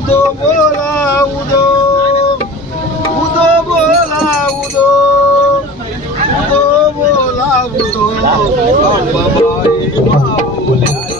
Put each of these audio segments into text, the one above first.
ಉದೋ ಬೋಲ ಉದೋ ಉದೋ ಬೋಲ ಉದೋ ಉದೋ ಬೋಲ ಉದೋ ಬಾಬಾ ಬಾಬಾ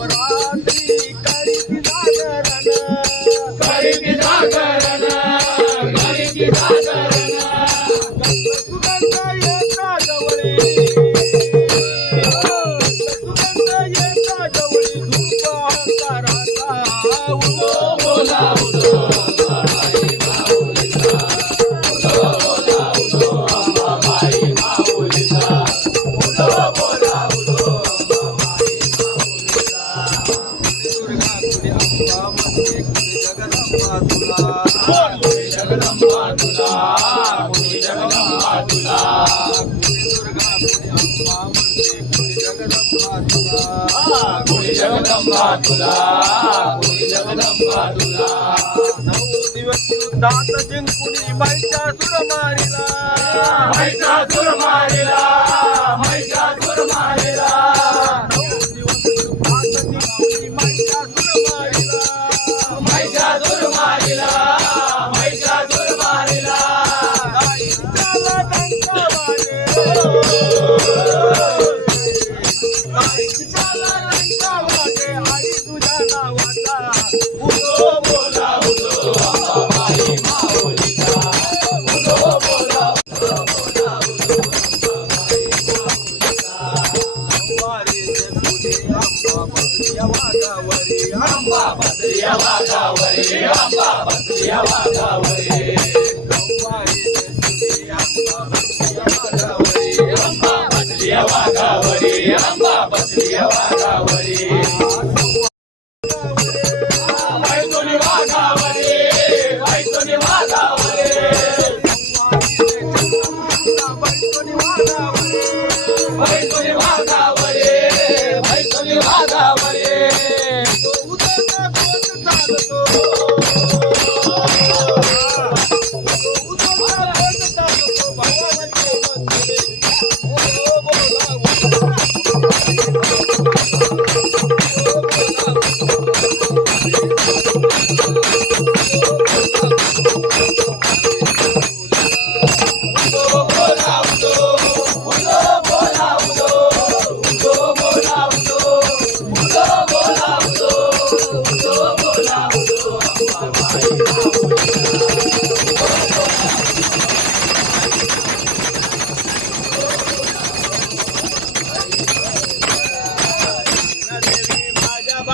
उदो उदो बोला उदो उदो बोला उदो अंबाबाई माऊली दात जिंकुनी बाईच्या सुर मारिला आई वाघावरी आंबा वाघावरी आंबा बसल्या वाघावरी वारी ते वाघावरी आंबा बसल्या वाघावरी.